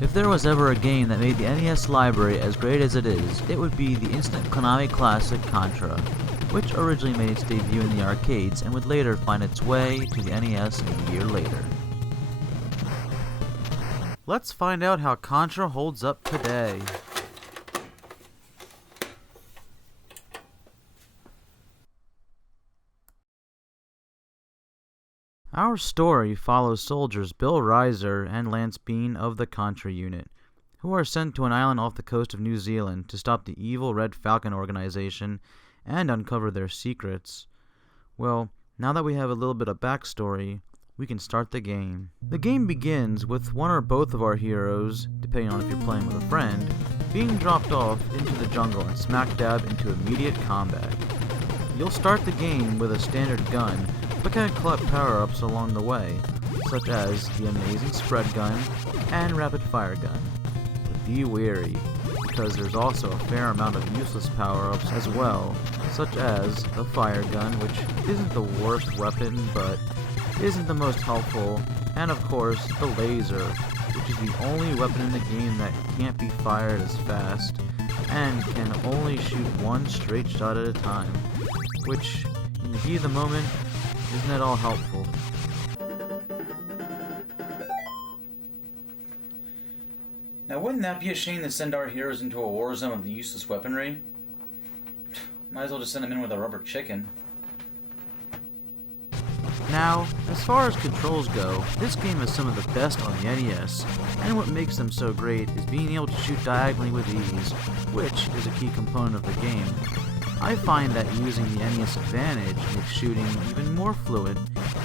If there was ever a game that made the NES library as great as it is, it would be the instant Konami classic Contra, which originally made its debut in the arcades and would later find its way to the NES a year later. Let's find out how Contra holds up today. Our story follows soldiers Bill Reiser and Lance Bean of the Contra unit, who are sent to an island off the coast of New Zealand to stop the evil Red Falcon organization and uncover their secrets. Well, now that we have a little bit of backstory, we can start the game. The game begins with one or both of our heroes, depending on if you're playing with a friend, being dropped off into the jungle and smack dab into immediate combat. You'll start the game with a standard gun, but can collect power-ups along the way, such as the amazing spread gun and rapid fire gun. But be wary, because there's also a fair amount of useless power-ups as well, such as the fire gun, which isn't the worst weapon, but isn't the most helpful, and of course the laser, which is the only weapon in the game that can't be fired as fast, and can only shoot one straight shot at a time, which, in the heat of the moment, isn't at all helpful. Now wouldn't that be a shame to send our heroes into a war zone with useless weaponry? Might as well just send them in with a rubber chicken. Now, as far as controls go, this game is some of the best on the NES, and what makes them so great is being able to shoot diagonally with ease, which is a key component of the game. I find that using the NES Advantage makes shooting even more fluid,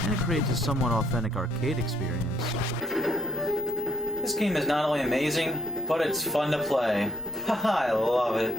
and it creates a somewhat authentic arcade experience. This game is not only amazing, but it's fun to play. Haha, I love it.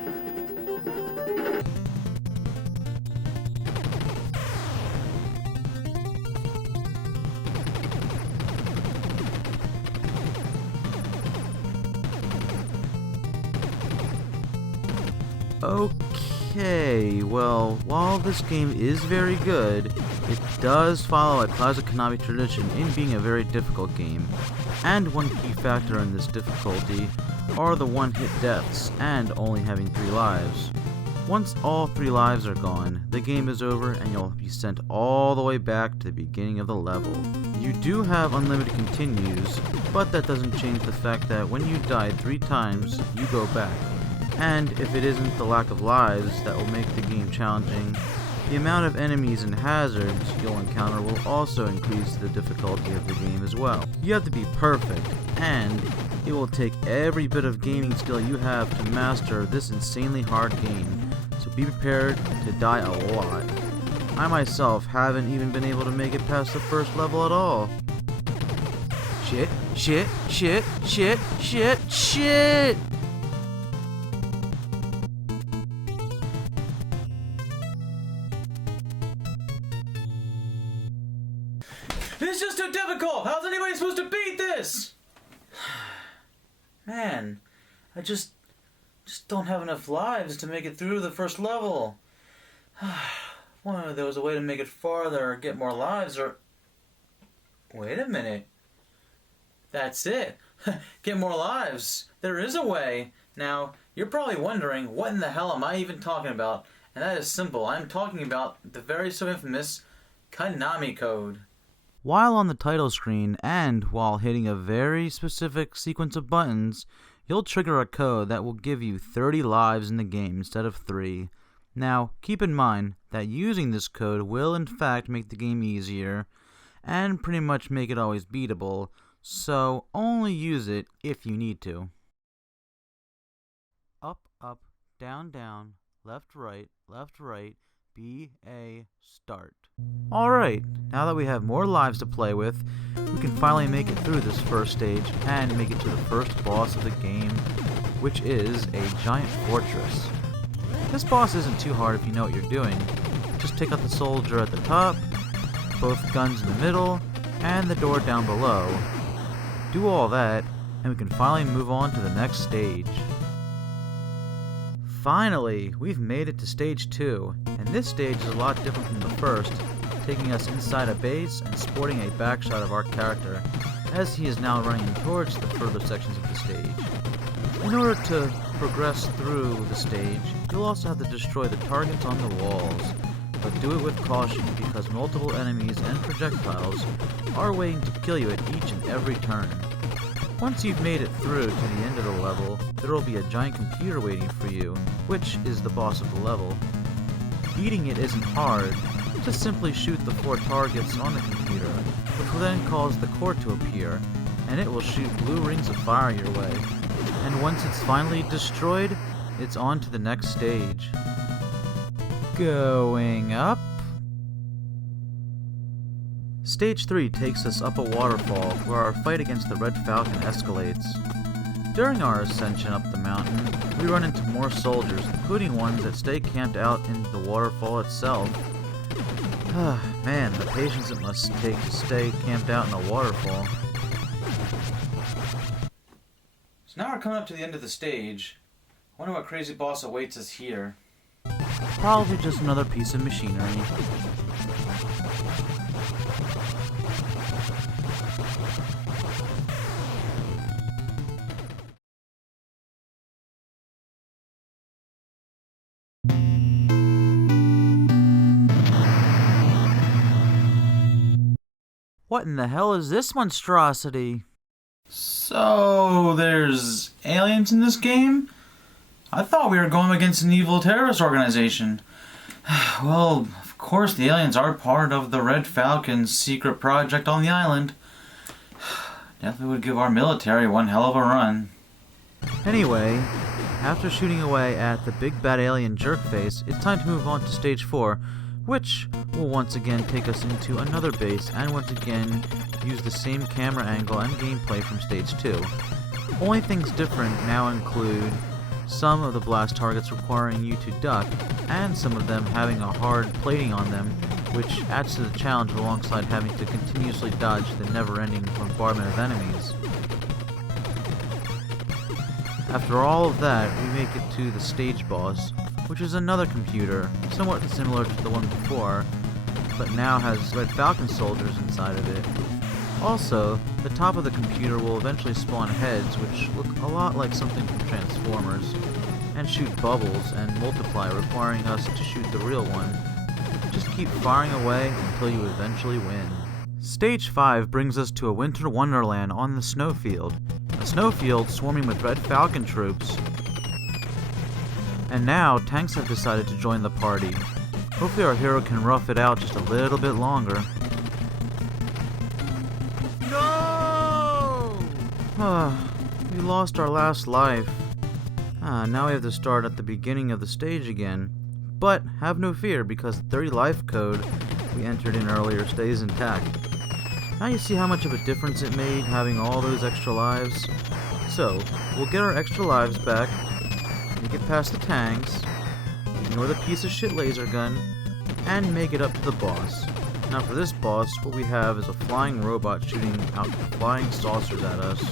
Okay, well, while this game is very good, it does follow a classic Konami tradition in being a very difficult game. And one key factor in this difficulty are the one-hit deaths and only having 3 lives. Once all 3 lives are gone, the game is over and you'll be sent all the way back to the beginning of the level. You do have unlimited continues, but that doesn't change the fact that when you die 3 times, you go back. And if it isn't the lack of lives that will make the game challenging, the amount of enemies and hazards you'll encounter will also increase the difficulty of the game as well. You have to be perfect, and it will take every bit of gaming skill you have to master this insanely hard game, so be prepared to die a lot. I myself haven't even been able to make it past the first level at all. Shit, shit, shit, shit, shit, shit! This is just too difficult! How's anybody supposed to beat this? Man, I just don't have enough lives to make it through the first level. Wonder if there was a way to make it farther or get more lives or... Wait a minute. That's it. Get more lives. There is a way. Now, you're probably wondering, what in the hell am I even talking about? And that is simple. I'm talking about the very so infamous Konami code. While on the title screen, and while hitting a very specific sequence of buttons, you'll trigger a code that will give you 30 lives in the game instead of 3. Now, keep in mind that using this code will in fact make the game easier, and pretty much make it always beatable, so only use it if you need to. Up, up, down, down, left, right, B, A, start. Alright, now that we have more lives to play with, we can finally make it through this first stage and make it to the first boss of the game, which is a giant fortress. This boss isn't too hard if you know what you're doing. Just take out the soldier at the top, both guns in the middle, and the door down below. Do all that, and we can finally move on to the next stage. Finally, we've made it to stage 2, and this stage is a lot different from the first, taking us inside a base and sporting a backshot of our character, as he is now running towards the further sections of the stage. In order to progress through the stage, you'll also have to destroy the targets on the walls, but do it with caution because multiple enemies and projectiles are waiting to kill you at each and every turn. Once you've made it through to the end of the level, there will be a giant computer waiting for you, which is the boss of the level. Beating it isn't hard, just simply shoot the 4 targets on the computer, which will then cause the core to appear, and it will shoot blue rings of fire your way. And once it's finally destroyed, it's on to the next stage. Going up. Stage 3 takes us up a waterfall where our fight against the Red Falcon escalates. During our ascension up the mountain, we run into more soldiers, including ones that stay camped out in the waterfall itself. Man, the patience it must take to stay camped out in a waterfall. So now we're coming up to the end of the stage. I wonder what crazy boss awaits us here. Probably just another piece of machinery. What in the hell is this monstrosity? So, there's aliens in this game? I thought we were going against an evil terrorist organization. Well, of course the aliens are part of the Red Falcon's secret project on the island. Definitely would give our military one hell of a run. Anyway, after shooting away at the big bad alien jerkface, it's time to move on to stage 4, which will once again take us into another base and once again use the same camera angle and gameplay from stage 2. Only things different now include some of the blast targets requiring you to duck, and some of them having a hard plating on them, which adds to the challenge alongside having to continuously dodge the never-ending bombardment of enemies. After all of that, we make it to the stage boss, which is another computer, somewhat similar to the one before, but now has Red Falcon soldiers inside of it. Also, the top of the computer will eventually spawn heads which look a lot like something from Transformers, and shoot bubbles and multiply, requiring us to shoot the real one. Just keep firing away until you eventually win. Stage 5 brings us to a winter wonderland on the snowfield, a snowfield swarming with Red Falcon troops. And now, tanks have decided to join the party. Hopefully our hero can rough it out just a little bit longer. No! We lost our last life. Now we have to start at the beginning of the stage again. But have no fear, because the 30 life code we entered in earlier stays intact. Now you see how much of a difference it made having all those extra lives. So, we'll get our extra lives back, make it past the tanks, ignore the piece of shit laser gun, and make it up to the boss. Now for this boss, what we have is a flying robot shooting out flying saucers at us.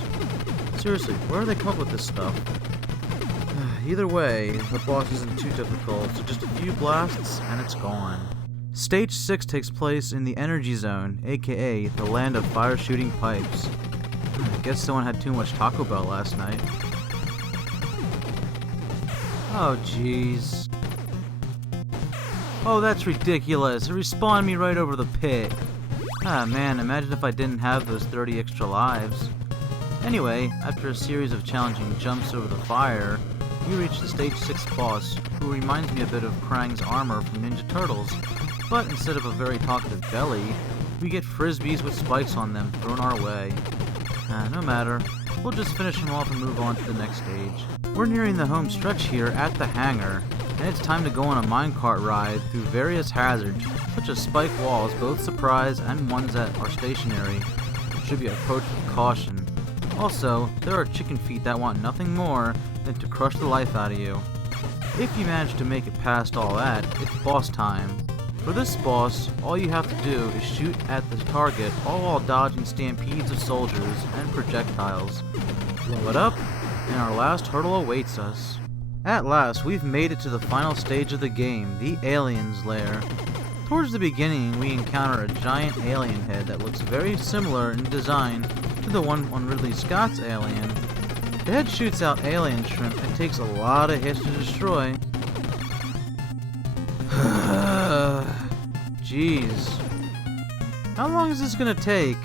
Seriously, where do they come up with this stuff? Either way, the boss isn't too difficult, so just a few blasts and it's gone. Stage 6 takes place in the Energy Zone, aka the land of fire shooting pipes. I guess someone had too much Taco Bell last night. Oh jeez. Oh, that's ridiculous. It respawned me right over the pit. Man, imagine if I didn't have those 30 extra lives. Anyway, after a series of challenging jumps over the fire, we reach the stage 6 boss, who reminds me a bit of Krang's armor from Ninja Turtles, but instead of a very talkative belly, we get frisbees with spikes on them thrown our way. No matter, we'll just finish him off and move on to the next stage. We're nearing the home stretch here at the hangar, and it's time to go on a minecart ride through various hazards, such as spike walls, both surprise and ones that are stationary, which should be approached with caution. Also, there are chicken feet that want nothing more than to crush the life out of you. If you manage to make it past all that, it's boss time. For this boss, all you have to do is shoot at the target, all while dodging stampedes of soldiers and projectiles. Blow it up, and our last hurdle awaits us. At last, we've made it to the final stage of the game, the alien's lair. Towards the beginning, we encounter a giant alien head that looks very similar in design to the one on Ridley Scott's Alien. The head shoots out alien shrimp and takes a lot of hits to destroy. Jeez. How long is this gonna take?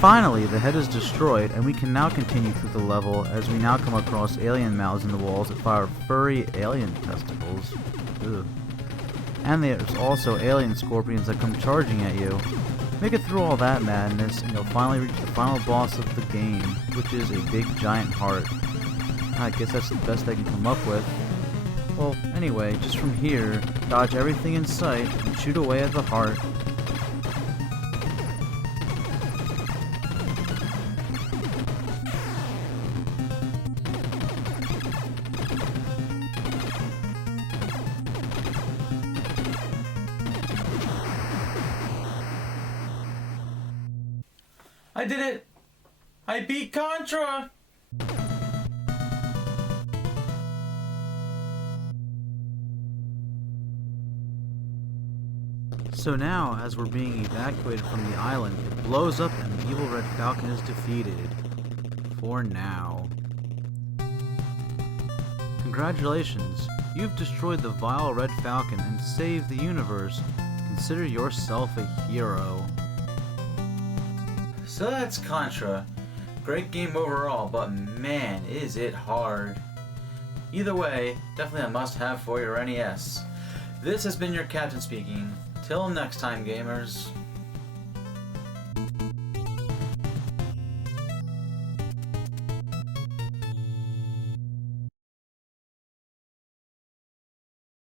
Finally, the head is destroyed, and we can now continue through the level as we now come across alien mouths in the walls that fire furry alien testicles. Ugh. And there's also alien scorpions that come charging at you. Make it through all that madness, and you'll finally reach the final boss of the game, which is a big giant heart. I guess that's the best I can come up with. Well, anyway, just from here, dodge everything in sight and shoot away at the heart. I did it! I beat Contra! So now, as we're being evacuated from the island, it blows up and the evil Red Falcon is defeated. For now. Congratulations, you've destroyed the vile Red Falcon and saved the universe. Consider yourself a hero. So that's Contra. Great game overall, but man, is it hard. Either way, definitely a must-have for your NES. This has been your captain speaking. Till next time, gamers.